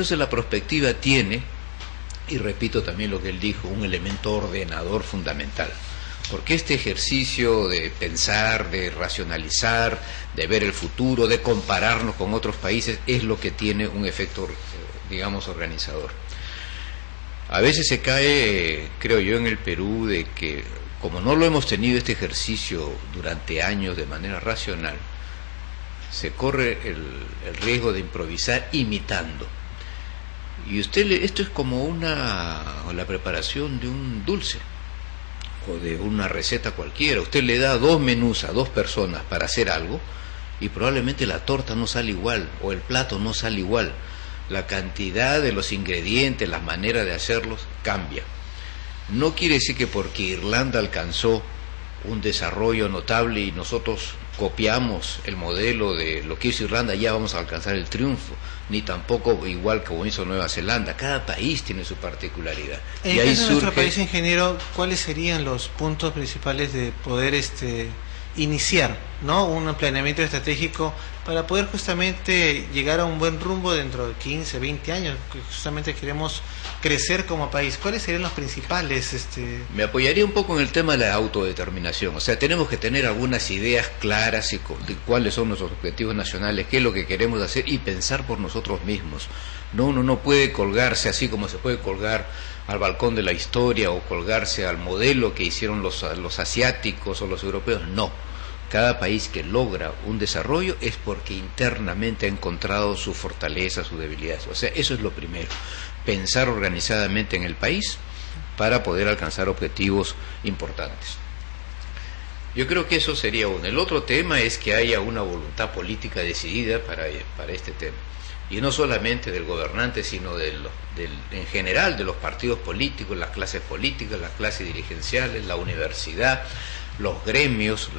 Entonces la prospectiva tiene, y repito también lo que él dijo, un elemento ordenador fundamental. Porque este ejercicio de pensar, de racionalizar, de ver el futuro, de compararnos con otros países, es lo que tiene un efecto, digamos, organizador. A veces se cae, creo yo, en el Perú, de que como no lo hemos tenido este ejercicio durante años de manera racional, se corre el riesgo de improvisar imitando. Y esto es como la preparación de un dulce o de una receta cualquiera. Usted le da 2 menús a 2 personas para hacer algo y probablemente la torta no sale igual o el plato no sale igual. La cantidad de los ingredientes, la manera de hacerlos cambia. No quiere decir que porque Irlanda alcanzó un desarrollo notable y nosotros copiamos el modelo de lo que hizo Irlanda, ya vamos a alcanzar el triunfo, ni tampoco igual como hizo Nueva Zelanda. Cada país tiene su particularidad. En el caso de nuestro país, ingeniero, ¿cuáles serían los puntos principales de poder iniciar, ¿no?, un planeamiento estratégico para poder justamente llegar a un buen rumbo dentro de 15, 20 años, que justamente queremos crecer como país? ¿Cuáles serían los principales? Me apoyaría un poco en el tema de la autodeterminación. O sea, tenemos que tener algunas ideas claras de cuáles son nuestros objetivos nacionales, qué es lo que queremos hacer y pensar por nosotros mismos. No, uno no puede colgarse así como se puede colgar al balcón de la historia o colgarse al modelo que hicieron los asiáticos o los europeos. No. Cada país que logra un desarrollo es porque internamente ha encontrado sus fortalezas, sus debilidades. O sea, eso es lo primero. Pensar organizadamente en el país para poder alcanzar objetivos importantes. Yo creo que eso sería uno. El otro tema es que haya una voluntad política decidida para este tema. Y no solamente del gobernante, sino en general de los partidos políticos, las clases políticas, las clases dirigenciales, la universidad, los gremios.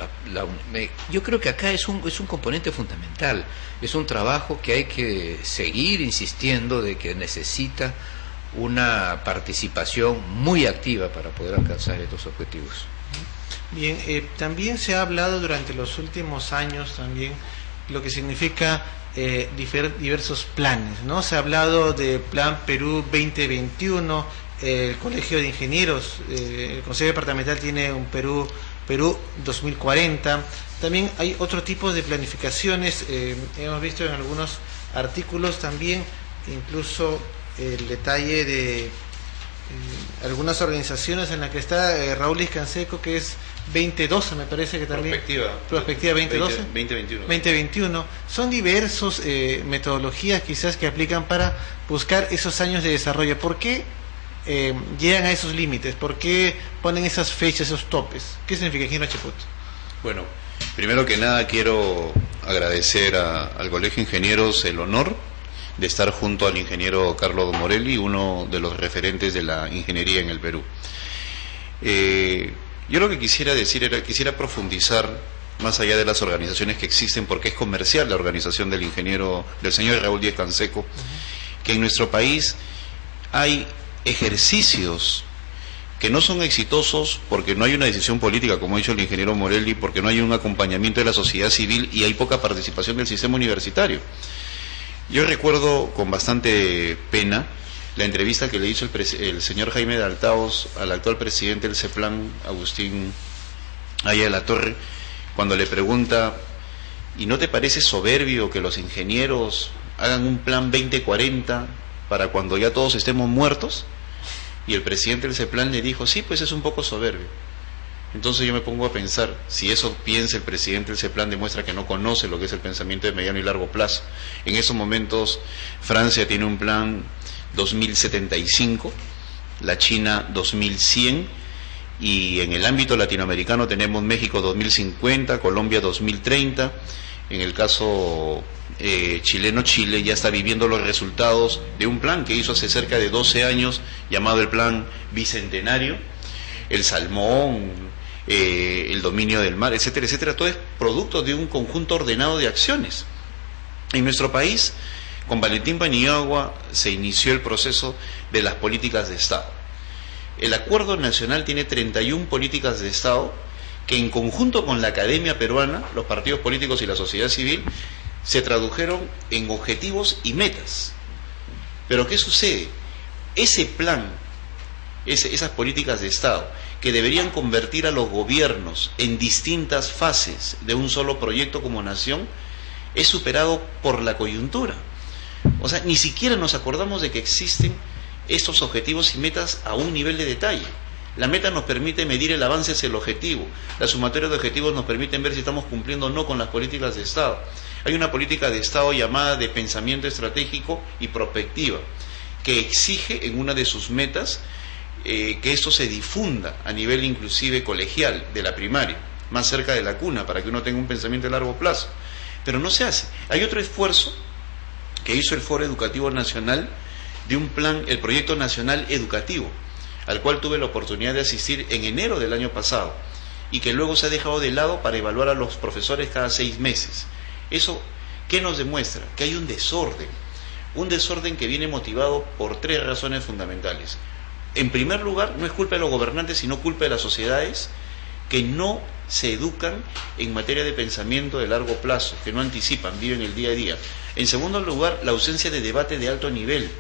Yo creo que acá es un componente fundamental. Es un trabajo que hay que seguir insistiendo de que necesita una participación muy activa para poder alcanzar estos objetivos. Bien, también se ha hablado durante los últimos años también lo que significa diversos planes, ¿no? Se ha hablado de Plan Perú 2021, el Colegio de Ingenieros, el Consejo Departamental tiene un Perú 2040. También hay otro tipo de planificaciones, hemos visto en algunos artículos también, incluso el detalle de algunas organizaciones en las que está Raúl Iscanseco, que es 2012, me parece que también. Prospectiva 2012. 2021. Son diversos metodologías quizás que aplican para buscar esos años de desarrollo. ¿Por qué llegan a esos límites? ¿Por qué ponen esas fechas, esos topes? ¿Qué significa, ingeniero Cheput? Bueno, primero que nada quiero agradecer al Colegio de Ingenieros el honor de estar junto al ingeniero Carlos Morelli, uno de los referentes de la ingeniería en el Perú. Yo lo que quisiera decir quisiera profundizar más allá de las organizaciones que existen, porque es comercial la organización del señor Raúl Díaz Canseco, que en nuestro país hay ejercicios que no son exitosos porque no hay una decisión política, como ha dicho el ingeniero Morelli, porque no hay un acompañamiento de la sociedad civil y hay poca participación del sistema universitario. Yo recuerdo con bastante pena la entrevista que le hizo el señor Jaime de Altaos al actual presidente del CEPLAN, Agustín Aya de la Torre, cuando le pregunta: ¿y no te parece soberbio que los ingenieros hagan un plan 2040 para cuando ya todos estemos muertos? Y el presidente del CEPLAN le dijo: sí, pues es un poco soberbio. Entonces yo me pongo a pensar, si eso piensa el presidente del CEPLAN, demuestra que no conoce lo que es el pensamiento de mediano y largo plazo. En esos momentos Francia tiene un plan 2075, la China 2100, y en el ámbito latinoamericano tenemos México 2050, Colombia 2030. En el caso chileno, Chile ya está viviendo los resultados de un plan que hizo hace cerca de 12 años, llamado el Plan Bicentenario. El salmón, el dominio del mar, etcétera, etcétera, todo es producto de un conjunto ordenado de acciones. En nuestro país, con Valentín Paniagua, se inició el proceso de las políticas de Estado. El Acuerdo Nacional tiene 31 políticas de Estado que, en conjunto con la academia peruana, los partidos políticos y la sociedad civil, se tradujeron en objetivos y metas. Pero ¿qué sucede? Ese plan, esas políticas de Estado, que deberían convertir a los gobiernos en distintas fases de un solo proyecto como nación, es superado por la coyuntura. O sea, ni siquiera nos acordamos de que existen estos objetivos y metas a un nivel de detalle. La meta nos permite medir el avance hacia el objetivo. La sumatoria de objetivos nos permiten ver si estamos cumpliendo o no con las políticas de Estado. Hay una política de Estado llamada de pensamiento estratégico y prospectiva, que exige en una de sus metas que esto se difunda a nivel inclusive colegial, de la primaria, más cerca de la cuna, para que uno tenga un pensamiento de largo plazo. Pero no se hace. Hay otro esfuerzo que hizo el Foro Educativo Nacional de un plan, el Proyecto Nacional Educativo, al cual tuve la oportunidad de asistir en enero del año pasado, y que luego se ha dejado de lado para evaluar a los profesores cada 6 meses. ¿Eso qué nos demuestra? Que hay un desorden que viene motivado por 3 razones fundamentales. En primer lugar, no es culpa de los gobernantes, sino culpa de las sociedades que no se educan en materia de pensamiento de largo plazo, que no anticipan, viven el día a día. En segundo lugar, la ausencia de debate de alto nivel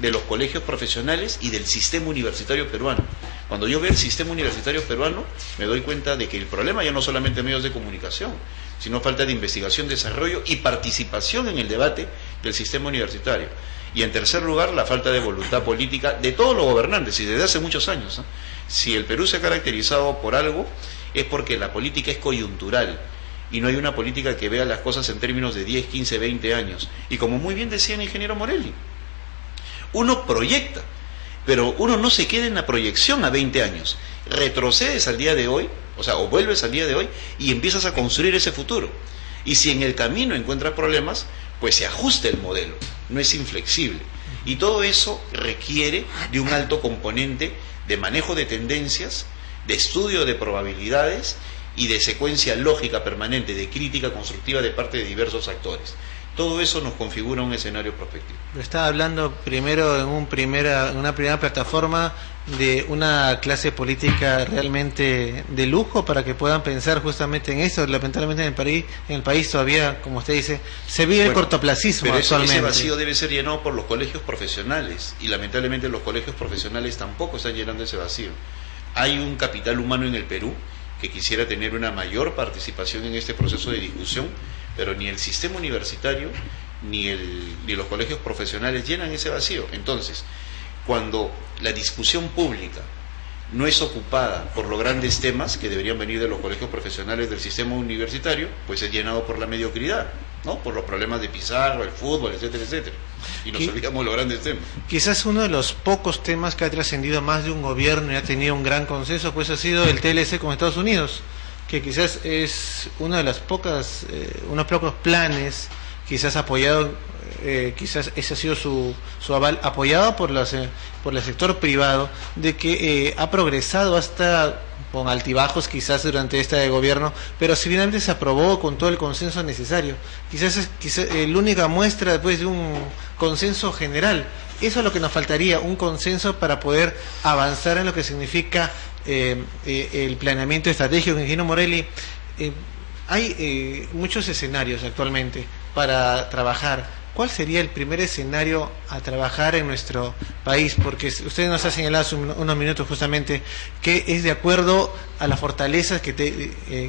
de los colegios profesionales y del sistema universitario peruano. Cuando yo veo el sistema universitario peruano, me doy cuenta de que el problema ya no solamente medios de comunicación, sino falta de investigación, desarrollo y participación en el debate del sistema universitario. Y en tercer lugar, la falta de voluntad política de todos los gobernantes, y desde hace muchos años. Si el Perú se ha caracterizado por algo, es porque la política es coyuntural, y no hay una política que vea las cosas en términos de 10, 15, 20 años. Y como muy bien decía el ingeniero Morelli, uno proyecta, pero uno no se queda en la proyección a 20 años. Retrocedes al día de hoy, o vuelves al día de hoy y empiezas a construir ese futuro. Y si en el camino encuentras problemas, pues se ajusta el modelo, no es inflexible. Y todo eso requiere de un alto componente de manejo de tendencias, de estudio de probabilidades y de secuencia lógica permanente, de crítica constructiva de parte de diversos actores. Todo eso nos configura un escenario prospectivo. Lo estaba hablando primero en una primera plataforma de una clase política realmente de lujo para que puedan pensar justamente en eso. Lamentablemente en el país todavía, como usted dice, se vive el cortoplacismo actualmente. Ese vacío debe ser llenado por los colegios profesionales, y lamentablemente los colegios profesionales tampoco están llenando ese vacío. Hay un capital humano en el Perú que quisiera tener una mayor participación en este proceso de discusión, pero ni el sistema universitario ni los colegios profesionales llenan ese vacío. Entonces, cuando la discusión pública no es ocupada por los grandes temas que deberían venir de los colegios profesionales del sistema universitario, pues es llenado por la mediocridad, ¿no? Por los problemas de pizarra, el fútbol, etcétera, etcétera. Y nos olvidamos de los grandes temas. Quizás uno de los pocos temas que ha trascendido más de un gobierno y ha tenido un gran consenso, pues ha sido el TLC con Estados Unidos, que quizás es uno de las unos pocos planes, quizás apoyado, quizás ese ha sido su aval, apoyado por el sector privado, de que ha progresado hasta con altibajos quizás durante este gobierno, pero si finalmente se aprobó con todo el consenso necesario. Quizás es la única muestra después de un consenso general. Eso es lo que nos faltaría, un consenso para poder avanzar en lo que significa el planeamiento estratégico. Ingeniero Morelli, hay muchos escenarios actualmente para trabajar. ¿Cuál sería el primer escenario a trabajar en nuestro país? Porque usted nos ha señalado hace unos minutos justamente que es de acuerdo a las fortalezas que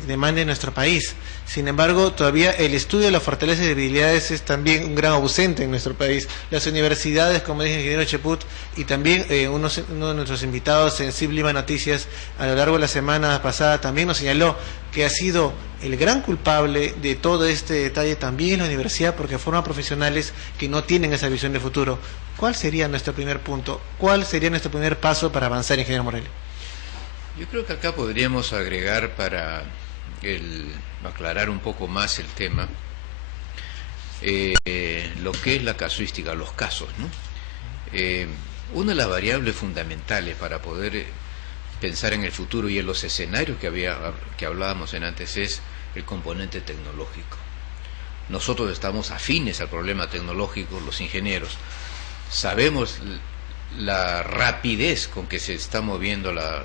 demande nuestro país. Sin embargo, todavía el estudio de las fortalezas y debilidades es también un gran ausente en nuestro país. Las universidades, como dice el ingeniero Cheput, y también uno de nuestros invitados en Ciblima Noticias a lo largo de la semana pasada también nos señaló que ha sido el gran culpable de todo este detalle también la universidad, porque forma profesionales que no tienen esa visión de futuro. ¿Cuál sería nuestro primer punto? ¿Cuál sería nuestro primer paso para avanzar, ingeniero Morelli? Yo creo que acá podríamos agregar, para aclarar un poco más el tema, lo que es la casuística, los casos, ¿no? Una de las variables fundamentales para poder pensar en el futuro y en los escenarios que hablábamos en antes es el componente tecnológico. Nosotros estamos afines al problema tecnológico, los ingenieros. Sabemos la rapidez con que se está moviendo los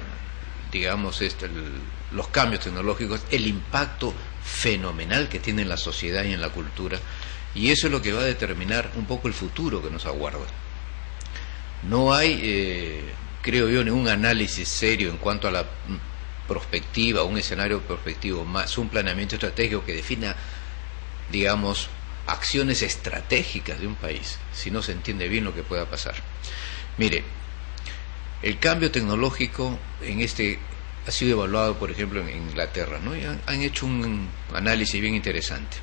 cambios tecnológicos, el impacto fenomenal que tiene en la sociedad y en la cultura, y eso es lo que va a determinar un poco el futuro que nos aguarda. No hay, creo yo, ningún análisis serio en cuanto a la prospectiva, un escenario prospectivo, más un planeamiento estratégico que defina, digamos, acciones estratégicas de un país, si no se entiende bien lo que pueda pasar. Mire, el cambio tecnológico ha sido evaluado, por ejemplo, en Inglaterra, ¿no? Y han hecho un análisis bien interesante.